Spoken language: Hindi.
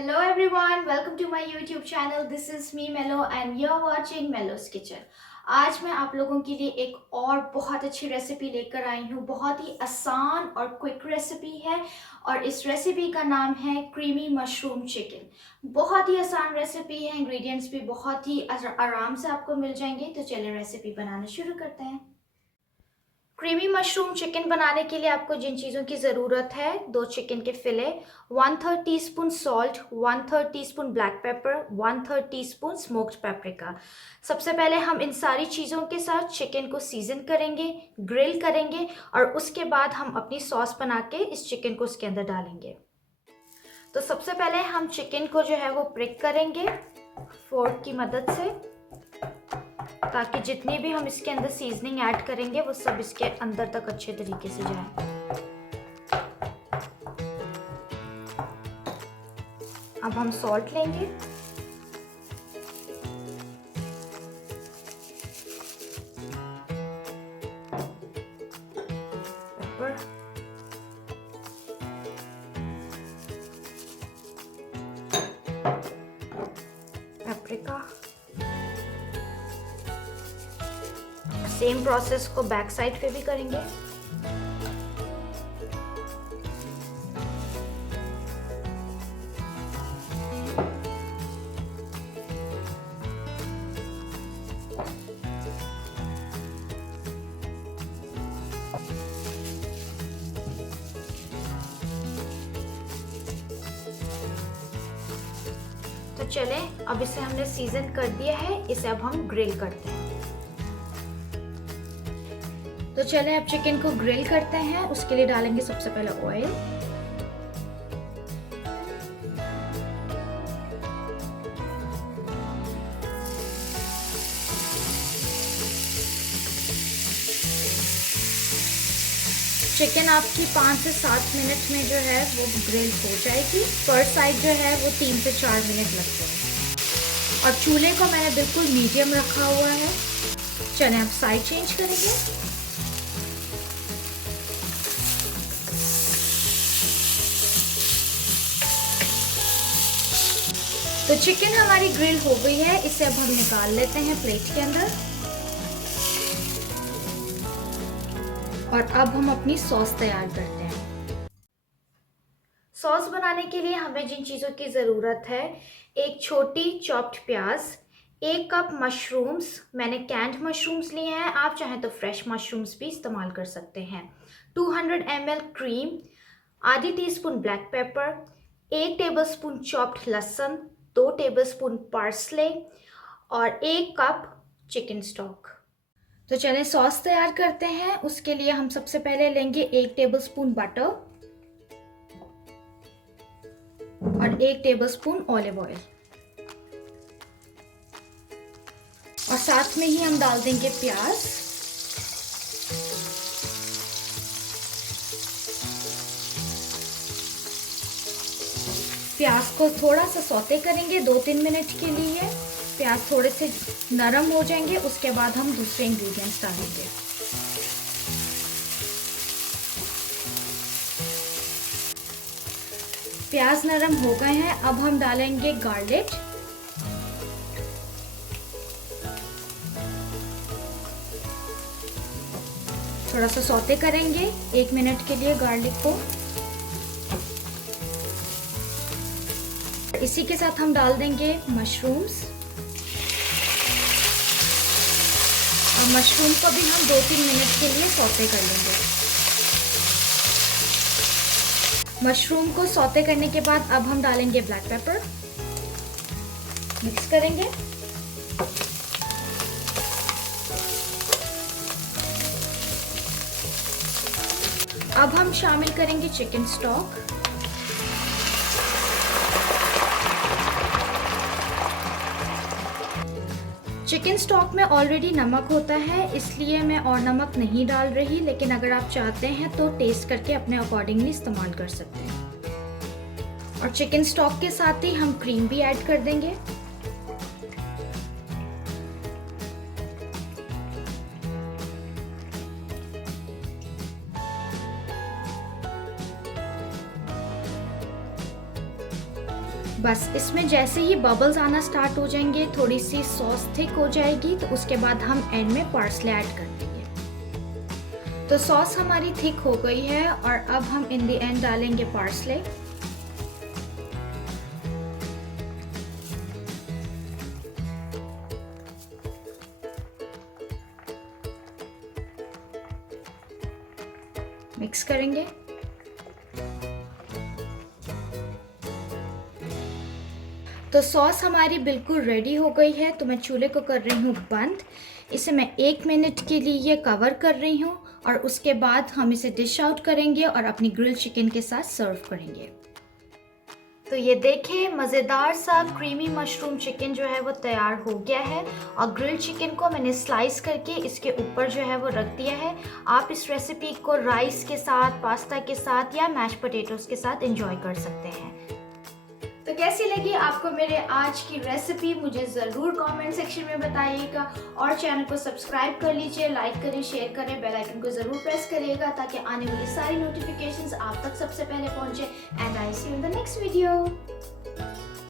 Hello everyone, welcome to my YouTube channel. This is me Melo and you're watching Melo's Kitchen. आज मैं आप लोगों के लिए एक और बहुत अच्छी रेसिपी लेकर आई हूँ। बहुत ही आसान और क्विक रेसिपी है और इस रेसिपी का नाम है क्रीमी मशरूम चिकन। बहुत ही आसान रेसिपी है, इंग्रेडिएंट्स भी बहुत ही आराम से आपको मिल जाएंगे। तो चलिए रेसिपी बनाना शुरू करते हैं। क्रीमी मशरूम चिकन बनाने के लिए आपको जिन चीज़ों की ज़रूरत है, 2 चिकन के फिले, 1/3 teaspoon salt, 1/3 teaspoon black pepper, 1/3 teaspoon smoked paprika. सबसे पहले हम इन सारी चीज़ों के साथ चिकन को सीजन करेंगे, ग्रिल करेंगे और उसके बाद हम अपनी सॉस बना के इस चिकन को उसके अंदर डालेंगे। तो सबसे पहले हम चिकन को जो है वो प्रिक करेंगे फोर्क की मदद से, ताकि जितनी भी हम इसके अंदर सीजनिंग ऐड करेंगे वो सब इसके अंदर तक अच्छे तरीके से जाए। अब हम सॉल्ट लेंगे, पेपर, पेपरिका। सेम प्रोसेस को बैक साइड पे भी करेंगे। तो चलें, अब इसे हमने सीजन कर दिया है, इसे अब हम ग्रिल करते हैं। तो चलें अब चिकन को ग्रिल करते हैं। उसके लिए डालेंगे सबसे पहले ऑयल, चिकन आपकी 5 से 7 मिनट में जो है वो ग्रिल हो जाएगी। फर्स्ट साइड जो है वो 3 से 4 मिनट लगते हैं और चूल्हे को मैंने बिल्कुल मीडियम रखा हुआ है। चलें अब साइड चेंज करेंगे। तो चिकन हमारी ग्रिल हो गई है, इसे अब हम निकाल लेते हैं प्लेट के अंदर। और अब हम अपनी सॉस तैयार करते हैं। सॉस बनाने के लिए हमें जिन चीज़ों की ज़रूरत है, एक छोटी चॉप्ड प्याज, 1 कप मशरूम्स, मैंने कैंड मशरूम्स लिए हैं, आप चाहें तो फ्रेश मशरूम्स भी इस्तेमाल कर सकते हैं, 200 ml क्रीम, आधी teaspoon black pepper, 1 tablespoon chopped लहसुन, 2 टेबलस्पून पार्सले और 1 कप चिकन स्टॉक। तो चलें सॉस तैयार करते हैं। उसके लिए हम सबसे पहले लेंगे 1 टेबलस्पून बटर और 1 टेबलस्पून ऑलिव ऑयल और साथ में ही हम डाल देंगे प्याज। प्याज को थोड़ा सा सौते करेंगे 2-3 मिनट के लिए। प्याज थोड़े से नरम हो जाएंगे, उसके बाद हम दूसरे इंग्रेडिएंट्स डालेंगे। प्याज नरम हो गए हैं, अब हम डालेंगे गार्लिक। थोड़ा सा सौते करेंगे 1 मिनट के लिए गार्लिक को। इसी के साथ हम डाल देंगे मशरूम्स और मशरूम को भी हम 2-3 मिनट के लिए सौते कर लेंगे। मशरूम को सौते करने के बाद अब हम डालेंगे ब्लैक पेपर, मिक्स करेंगे। अब हम शामिल करेंगे चिकन स्टॉक। चिकन स्टॉक में ऑलरेडी नमक होता है, इसलिए मैं और नमक नहीं डाल रही, लेकिन अगर आप चाहते हैं तो टेस्ट करके अपने अकॉर्डिंगली इस्तेमाल कर सकते हैं। और चिकन स्टॉक के साथ ही हम क्रीम भी ऐड कर देंगे। बस इसमें जैसे ही बबल्स आना स्टार्ट हो जाएंगे, थोड़ी सी सॉस थिक हो जाएगी, तो उसके बाद हम एंड में पार्सले ऐड कर देंगे। तो सॉस हमारी थिक हो गई है और अब हम इन द एंड डालेंगे पार्सले। मिक्स करेंगे। तो सॉस हमारी बिल्कुल रेडी हो गई है, तो मैं चूल्हे को कर रही हूँ बंद। इसे मैं 1 मिनट के लिए कवर कर रही हूँ और उसके बाद हम इसे डिश आउट करेंगे और अपनी ग्रिल्ड चिकन के साथ सर्व करेंगे। तो ये देखिए, मज़ेदार सा क्रीमी मशरूम चिकन जो है वो तैयार हो गया है और ग्रिल्ड चिकन को मैंने स्लाइस करके इसके ऊपर जो है वो रख दिया है। आप इस रेसिपी को राइस के साथ, पास्ता के साथ या मैश पोटैटोज़ के साथ एंजॉय कर सकते हैं। तो कैसी लगी आपको मेरे आज की रेसिपी, मुझे ज़रूर कमेंट सेक्शन में बताइएगा और चैनल को सब्सक्राइब कर लीजिए, लाइक करें, शेयर करें, बेल आइकन को ज़रूर प्रेस करिएगा ताकि आने वाली सारी नोटिफिकेशंस आप तक सबसे पहले पहुंचे। And I see you in the next video.